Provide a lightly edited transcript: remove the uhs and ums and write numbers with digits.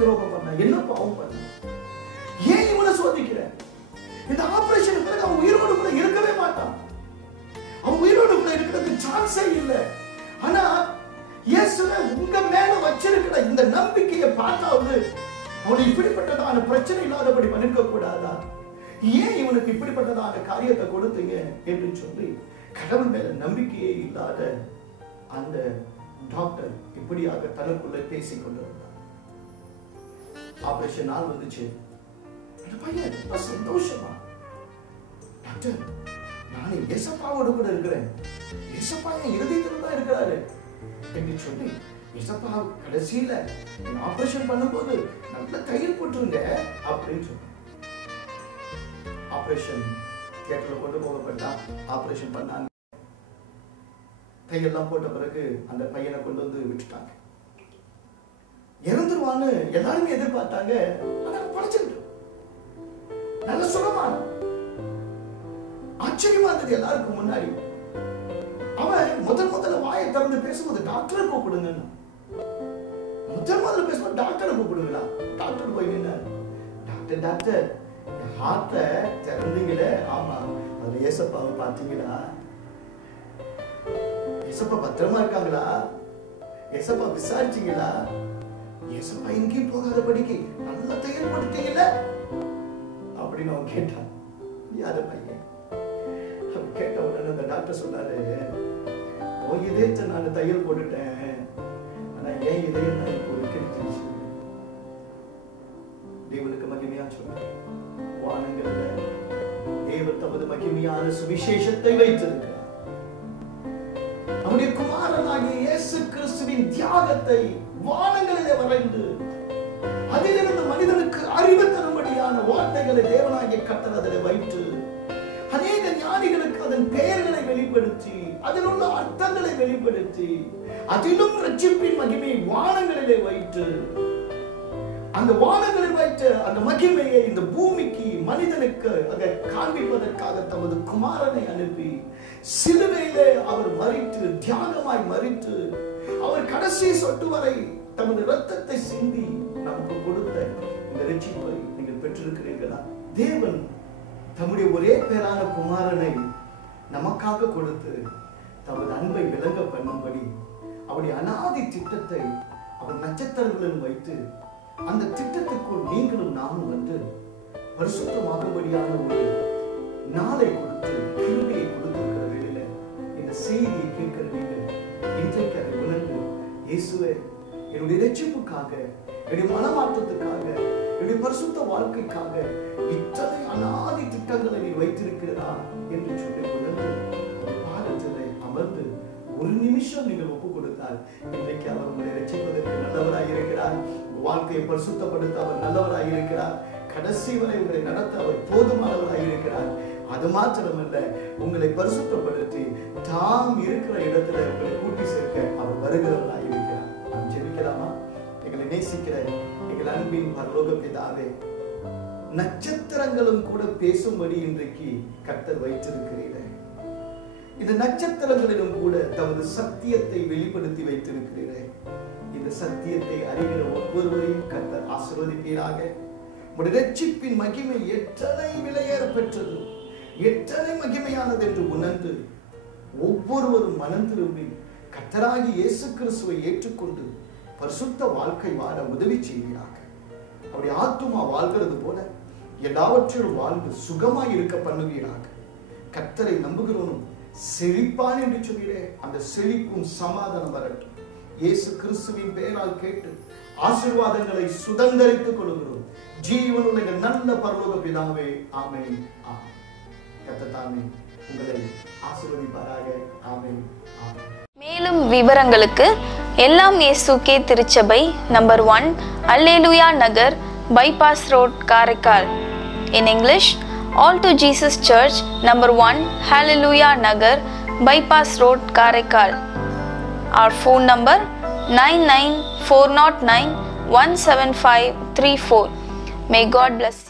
துரோகம் பண்ண, என்ன பாவம் பண்ண, ஏன் இவனை சோதிக்கிற? இந்த ஆபரேஷன் பிறகு அவன் உயிரோடு கூட இருக்கவே மாட்டான். அவன் உயிரோடு கூட இருக்கிறதுக்கு சான்ஸே இல்லை. ஆனா இயேசுவை உங்க மேல வச்சிருக்கிற இந்த நம்பிக்கையை பார்த்தாவது அவனை இப்படிப்பட்டதான பிரச்சனை இல்லாதபடி பண்ணிருக்க கூடாதா? ஏன் இவனுக்கு இப்படிப்பட்டதான காரியத்தை கொடுத்தீங்க என்று சொல்லி கடவுள் மேல நம்பிக்கையே இல்லாத அந்த டாக்டர் இப்படியாக தனக்குள்ள பேசிக் கொண்டிருந்தார். ஆபரேஷன் நாள் வந்துச்சு. அந்த பையன் ரொம்ப சந்தோஷமா, டாக்டர் நான் ஏசப்பாவோடு கூட இருக்கிறேன், ஏசப்பா என் இருதயத்தில் தான் இருக்கிறாரு என்று சொல்லி, ஏசப்பா கடைசியில ஆபரேஷன் பண்ணும்போது நல்ல தையல் போட்டுருங்க அப்படின்னு சொன்ன. ஆபரேஷன் தியேட்டர்ல கொண்டு போகப்பட்டா, ஆபரேஷன் பண்ணாங்க. தையெல்லாம் போட்ட பிறகு அந்த பையனை கொண்டு வந்து விட்டுட்டாங்க. இறந்துருவான்னு எல்லாருமே எதிர்பார்த்தாங்க. ஆனா படைச்சுக்கிட்டு நல்ல சுகமான ஆச்சரியமா இருந்தது எல்லாருக்கும் முன்னாடி. அவன் முதல்ல வாயை திறந்து பேசும்போது டாக்டரை கூப்பிடுங்க, முதல்ல பேசும்போது டாக்டரை கூப்பிடுங்களா. டாக்டர் போய் நின்ன, டாக்டர் டாக்டர் ஹார்ட்டை திறந்தீங்களே, ஆமா அதுல ஏசப்பாவை பார்த்தீங்களா, ஏசப்பா பத்திரமா இருக்காங்களா, ஏசப்பா விசாரிச்சீங்களா, ஏசப்பா எங்கேயும் போகாத படிக்கு நல்ல தையல் போட்டுட்டீங்கல்ல அப்படின்னு அவன் கேட்டான். யார பையன் கேட்ட உடனே அந்த டாக்டர் சொன்னாரு, உன் இதயத்தை நான் தையல் போட்டுட்டேன், ஆனா ஏன் இதயம் தான் இப்போ கிழிச்சிருச்சு. தேவனுக்கு மகிமையா சொன்னார். வானங்கள்ல தேவன் தமது மகிமையான சுவிசேஷத்தை வைத்திருக்கிறார். அவருடைய குமாரனாகிய இயேசு கிறிஸ்துவின் தியாகத்தை வானங்களிலே வரைந்து அதிலிருந்து மனிதனுக்கு அறிவு தரும்படியான வார்த்தைகளை தேவனாகிய கர்த்தர் அதில் வைத்து அநேக ஞானிகளுக்கு அதன் பெயர்களை வெளிப்படுத்தி அதில் உள்ள அர்த்தங்களை வெளிப்படுத்தி அதிலும் ரட்சிப்பின் மகிமையை வானங்களிலே வைத்து அந்த வானங்களில் வைத்த அந்த மகிமையை இந்த பூமிக்கு மனிதனுக்கு அதை காண்பிப்பதற்காக தமது குமாரனை அனுப்பி சிலுவையிலே அவர் மரித்து தியாகமாய் மரித்து அவர் கடைசி சொட்டு வரை தமது இரத்தத்தை சிந்தி நமக்கு கொடுத்த இந்த ரட்சிப்பை நீங்கள் பெற்றிருக்கிறீர்களா? தேவன் தம்முடைய ஒரே பேரான குமாரனை நமக்காக கொடுத்து தமது அன்பை விளங்க பண்ணும்படி அவருடைய அநாதி திட்டத்தை அவர் நட்சத்திரங்களில் வைத்து அந்த திட்டத்துக்குள் நீங்களும் நாமும் வந்து பரிசுத்தமாகும்படியான ஒரு நாளை கொடுத்து கிருபையை கொடுத்திருக்கிற வேளையில இந்த செய்தியை கேட்கிற நீங்கள் இன்றைக்கு அதை உணர்ந்து, இயேசுவே என்னுடைய ரட்சிப்புக்காக, என்னுடைய மனமாற்றத்துக்காக, என்னுடைய பரிசுத்த வாழ்க்கைக்காக இத்தனை அநாதி திட்டங்களை நீ வைத்திருக்கிறதா என்று சொல்லி உணர்ந்து பாதத்திலே அமர்ந்து ஒரு நிமிஷம் நீங்கள் ஒப்பு கொடுத்தால் இன்றைக்கு அவர் உங்களை ரட்சிப்பதற்கு நல்லவராக இருக்கிறார். வாழ்க்கையை பரிசுத்தப்படுத்த அவர் நல்லவராக இருக்கிறார். கடைசி வரை உங்களை நடத்த அவர் போதுமானவராக இருக்கிறார். அது மாத்திரமல்ல, உங்களை பரிசுத்தப்படுத்தி தாம் இருக்கிற இடத்துல உங்களை கூட்டி சேர்க்க அவர் வருகிறவராக இருக்கிறார். நாம் ஜெபிக்கலாமா? எங்களை நேசிக்கிற எங்கள் அன்பின் பரலோக பிதாவே, நட்சத்திரங்களும் கூட பேசும்படி இன்றைக்கு கர்த்தர் வைத்திருக்கிறீர்கள். இந்த நட்சத்திரங்களிலும் கூட தமது சத்தியத்தை வெளிப்படுத்தி வைத்திருக்கிறீர்கள். இந்த சத்தியத்தை அறிகிற ஒவ்வொருவரையும் கர்த்தர் ஆசீர்வதிப்பீராக. உம்முடைய ரட்சிப்பின் மகிமை எத்தனை விலையேற பெற்றது, எத்தனை மகிமையானது என்று உணர்ந்து ஒவ்வொருவரும் மனம் திரும்பி கர்த்தராகிய இயேசு கிறிஸ்துவை ஏற்றுக்கொண்டு பரிசுத்த வாழ்க்கை வாழ உதவி செய்வீராக. அவருடைய ஆத்துமா வாழ்கிறது போல எல்லாவற்றிலும் வாழ்ந்து சுகமாய் இருக்க பண்ணுவீராக. கர்த்தரை நம்புகிறவனும் செழிப்பான் என்று சொல்கிறே, அந்த செழிப்பும் சமாதானம் வரட்டும். இயேசு கிறிஸ்துவின் பெயரால் கேட்டு ஆசீர்வாதங்களை சுதந்தரித்துக் கொள்கிறோம். ஜீவனுடைய நல்ல பரலோக பிதாவே, ஆமென். கர்த்தர் தாமே உங்களை ஆசீர்வதிப்பாராக. ஆமென். மேலும் விவரங்களுக்கு எல்லாம் இயேசுக்கே திருச்சபை number 1 hallelujah Nagar bypass road Karaikal. In English, All to Jesus Church number 1 Hallelujah Nagar bypass road Karaikal. Our phone number 9940917534. May God bless you.